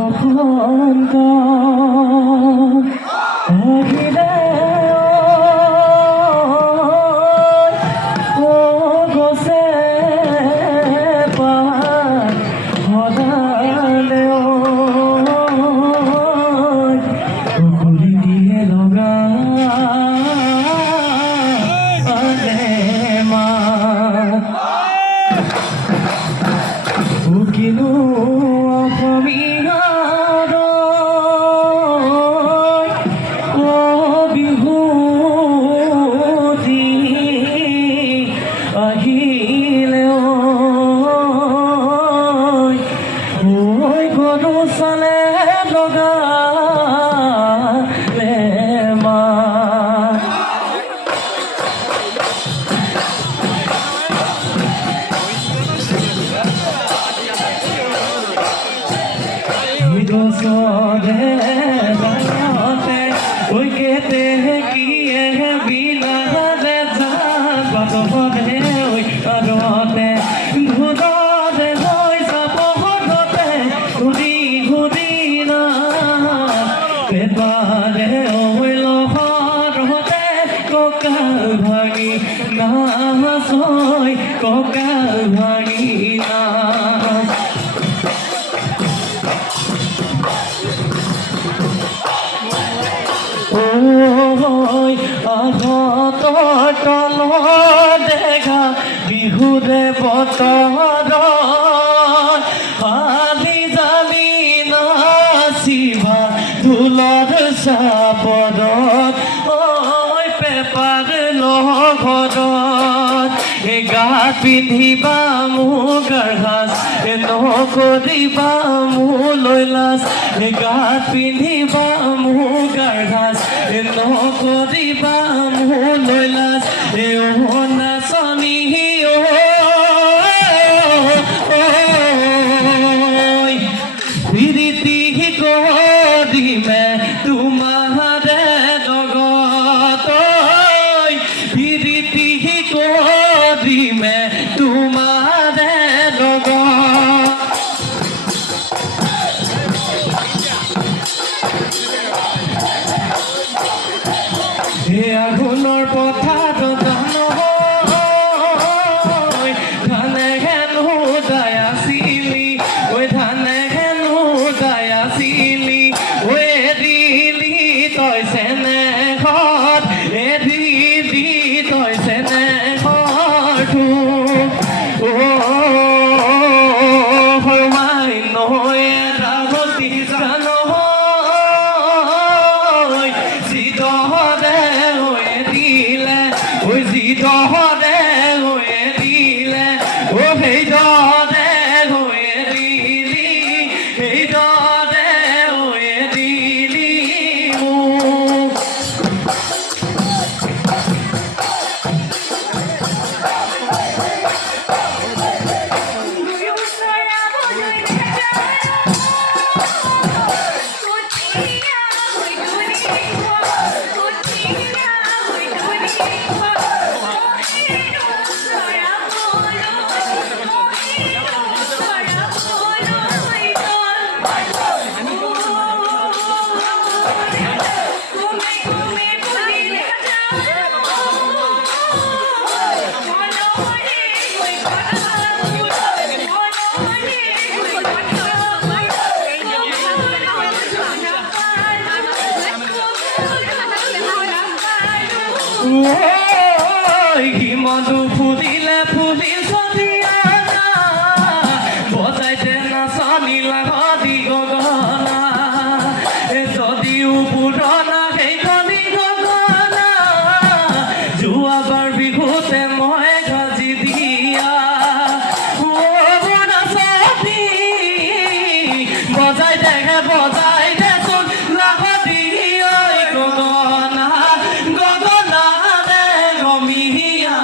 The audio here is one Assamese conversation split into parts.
বসন্ত আহিলে ও গছে পাত সদালে খুলি দিয়ে লগা মা কিনো অসমীয়াৰ বিহুতি আহিলে ঐ গৰু চালে লগালে মা গছৰে বাৰতে ঐ কেতে কিয়ে বিলালে যাক বাটতে ঐ আদতে ঘূৰতে হৈ যাব হঠতে ঘূৰি ঘূৰি না পেপাৰে ঐ লহৰতে কঁকাল ভাঙি নাচ ঐ কঁকাল ভাঙি নাচ ঐ আঘাতৰ তলত দেখা বিহুৰে বতৰত হালি জালি নাচিবা ঢোলৰ চাপৰত ঐ পেপাৰ লগত গাত পিন্ধিবা মুগাৰ সাজ নকৰিবা মোলৈ লাজ গাত পিন্ধিবা মুগাৰ সাজ নকৰিবা মোলৈ লাজ নাচনী প্ৰীতি কৰিমে তোমাৰে লগত প্ৰীতি কৰিমে তোমাৰে লগত আগুনৰ পথাৰত ধান ধানে হেনো দাই আছিলি ঐ ধানে হেনো দাই আছিলি ঐ এদিলি তই চেনেহত এদিলি তই চেনেহত মাই নৈ ৰাগতি জান জিদহৰে হৈয়ে দিলে সেইদৰে হৈয়ে দিলি সেইদৰে হৈয়ে দিলি মোক মধু ফুলিলে ফুলিল সদিয়া বজাইতে নাচনি লাগি গগনা যদিও পুৰণা সেইখনি গগনা যোৱাবাৰ বিহুতে মই গাজি দিয়া নাচনি বজাই দেখে বজাই দেচোন লাগি গগনা গগনা ৰে গমিয়া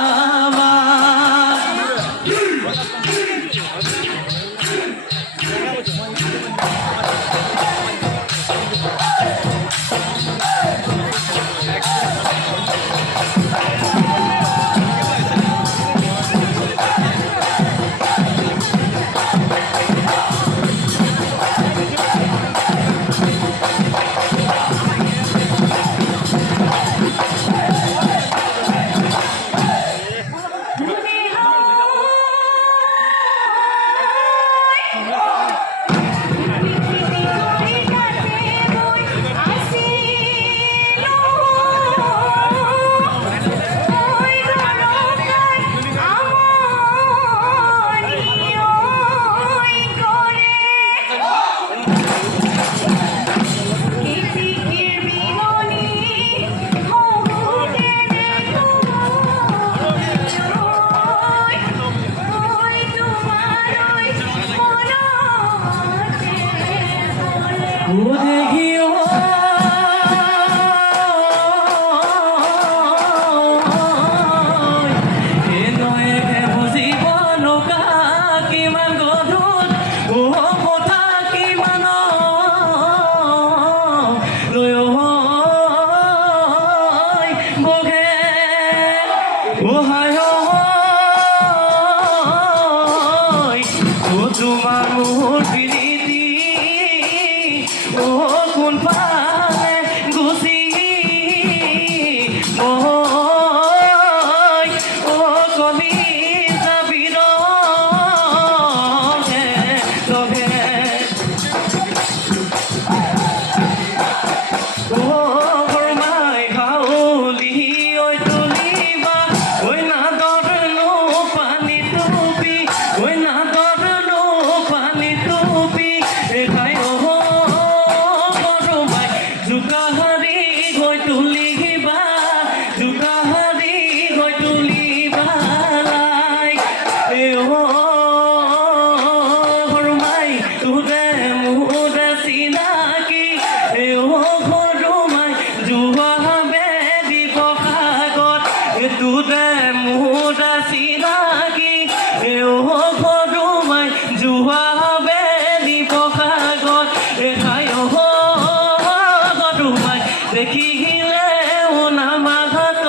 দেখিও তোমার মূর্তি ও কোন পালে গুছি ও কবি যাবির তবে ও গরমাই খাওলি ওই তুলিবা ওই না দরনো পানি টুপি ওই না দরনো পানি টুপি খাই ও গরমাই জুকাহারি গৈ তুলিবা জুকাহারি গৈ তুলিবা লাই ও গরমাই তুরে মুরে চিনাকি ও গরমাই জুহাবে দিব সাগত তুরে মুরে চিনাকি ও গরমাই জুহাবে দিব সাগত খাই ও গরমাই দেখিলে নামাত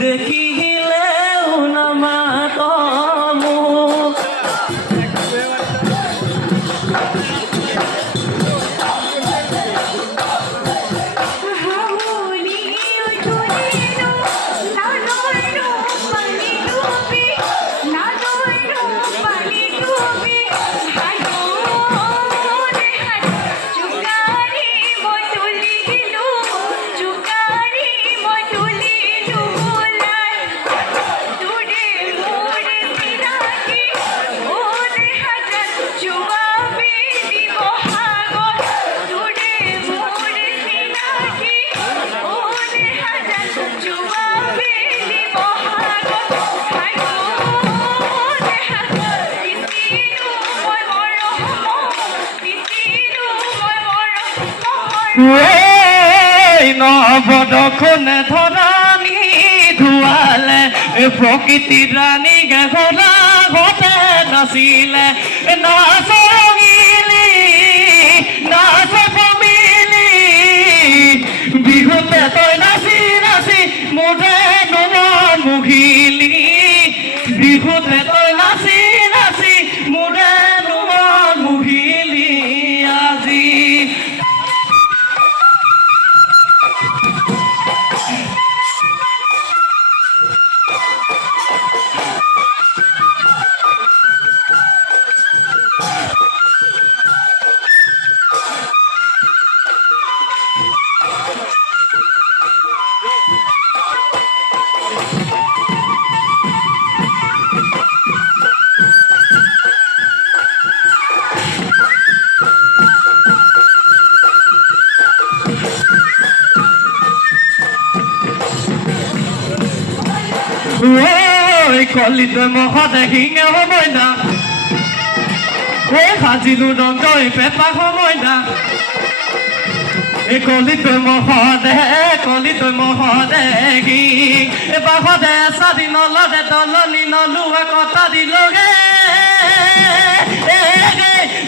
দেখিলে নামাত মোক হাউলি ওই তুলিলো নাদইলো পানি টুপি নাদইলো পানি টুপি হায়ো রে হায় চুকারি মই তুলিলো চুকারি মই তুলিলো লাই তুড়ে মোড়ে সিনাকি ও রে হাজার জুয়াবি দিব হাগত তুড়ে মোড়ে সিনাকি ও রে হাজার জুয়াবি দিব হাগত হায়ো রে হাজার তিতিনো মই মৰম তিতিনো মই মৰম নবদখনে ধৰানি ধুয়ালে প্ৰকৃতিৰ ৰানী ঘোৰা ঘটে নাচিলে নাচ ৰঙিলি নাচ কমিলি বিহুতে তই নাচি নাচি মোৰে নমন মুহিলি বিহুতে তই নাচি নাচি মোৰে নমন মুহিলি আজি কলিতে মহতে হিঙে সময় না সাজিলো দন্তই পেপা সময় না কলিতে মহতে হিং বাহতে স্বাধীন নলদে দলনি নলুয়া কথা দিলগে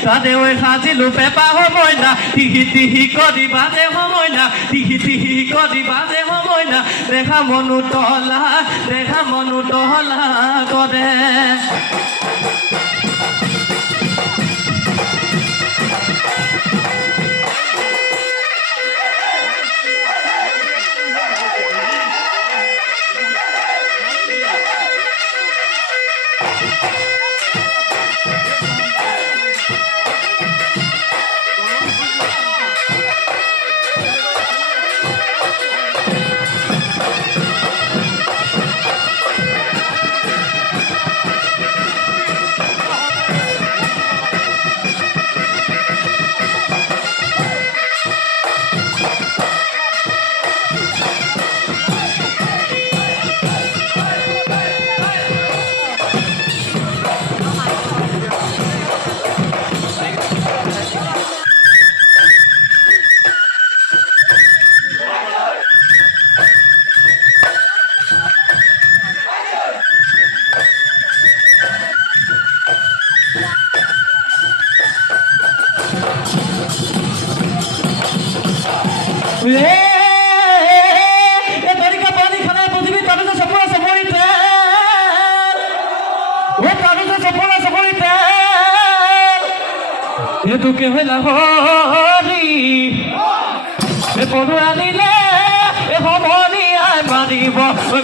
তাতে ওই সাজিলো পেপা সময় না তিহি তিহি কদি বাজে সময় না তিহি তিহি কদি বাজে সময় না দেখা মনু তহলা করে এ তরিকা পানি খানায় বুঝবি তবে তো সফল সফলিতে ও তবে তো সফল সফলিতে এ তোকে হইলা হরি এ পড়ু আনিলে এ সমনি আই মাৰিব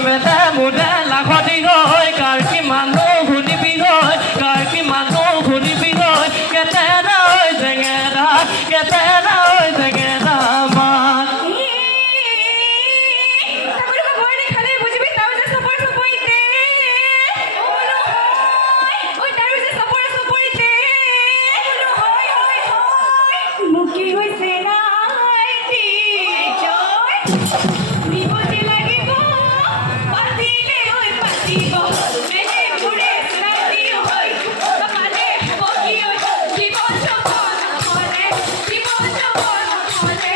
মেলে মুদে লাখতি হয় কাৰ কি মানুহ শুনিবি হয় কাৰ কি মানুহ শুনিবি হয় কেতেৰা হৈ জেঙেৰা কেতেৰা হৈ জেঙেৰা মাত তারপরে বইনে খালে বুঝবি তাও যে সফর সফরিতে ওই তারপরে যে সফর সফরিতে হয় মুকি হইছে না আইতি জয় বিপদে লাগি গো পাতিলে ওই পাতি গো মেনে ঘুরে সাথী হই কপালে বকি ওই জীবন সফল হলে জীবন সফল হলে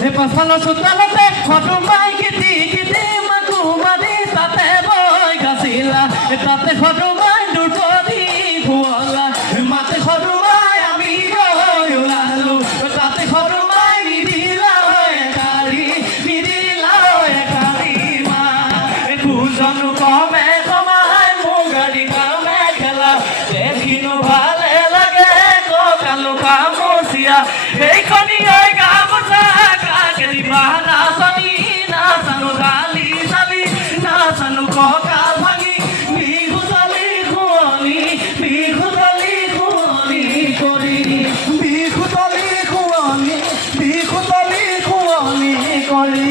এ পাছালো চোতালতে ফটো মাই খেতি খেতি মাকু মাৰি তাতে বৈ গাছিলা তাতে ফটো মাই দুপদি ফুৱলা মাতে ফটো মাই আমি গৈ ওলালো তাতে ফটো মাই নিদিলা একাৰি মা কুজনো কমে কমাই মোৰ গাড়ী কামে খেলা দেখিনো ভালে লাগে ককালো কামচিয়া সেইখনি ঐ গামোচা নাচানো গালি চালি নাচানো কঁকাল ভাঙি বিহু চালি খুৱনি কৰি বিহু চালি খুৱনি কৰি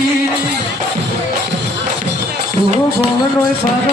ও বনৈ পাৰ